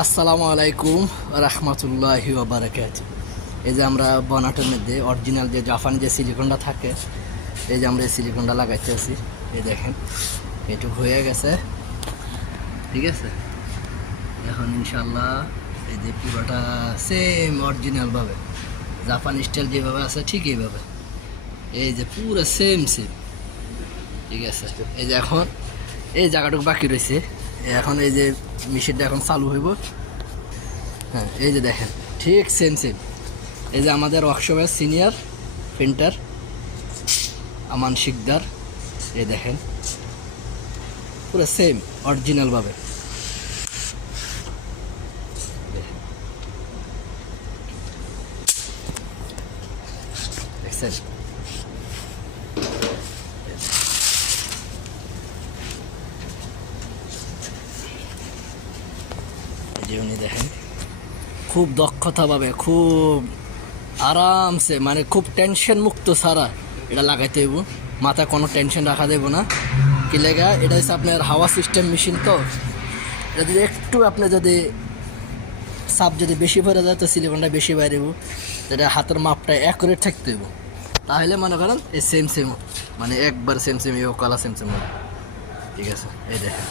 আসসালামু আলাইকুম রহমতুল্লাহি ওয়া বারাকাতুহু। এই যে আমরা বনাটের মধ্যে অরিজিনাল যে জাপানি যে সিলিকনটা থাকে, এই যে আমরা এই সিলিকনটা লাগাইতে আছি। এই দেখেন এটুকু হয়ে গেছে, ঠিক আছে। এখন ইনশাল্লাহ এই যে পুরোটা সেম অরিজিনালভাবে জাপানি স্টাইল যেভাবে আছে ঠিক এইভাবে, এই যে পুরো সেম, ঠিক আছে। এই যে এখন এই জায়গাটুকু বাকি রয়েছে, এখন এই যে মেশিনটা এখন চালু হইব। হ্যাঁ, এই যে দেখেন ঠিক সেম। এই যে আমাদের ওয়ার্কশপের সিনিয়র পেন্টার আমান শিকদার, এই দেখেন পুরো সেম অরিজিনালভাবে। দেখছেন, এই যে উনি দেখেন খুব দক্ষতাভাবে, খুব আরামসে, মানে খুব টেনশন মুক্ত ছাড়া এটা লাগাইতে হইব। মাথায় কোনো টেনশন রাখা দেব না। কি লেগা, এটা হচ্ছে আপনার হাওয়া সিস্টেম মেশিন। তো এটা যদি একটু আপনি যদি সাপ যদি বেশি ভরে যায় তো সিলিকনটা বেশি বাইরেব, যেটা হাতের মাপটা অ্যাকুরেট থাকতে হইব। তাহলে মনে করেন এই সেম, মানে একবার সেম, এই কালার সেম, ঠিক আছে। এই দেখেন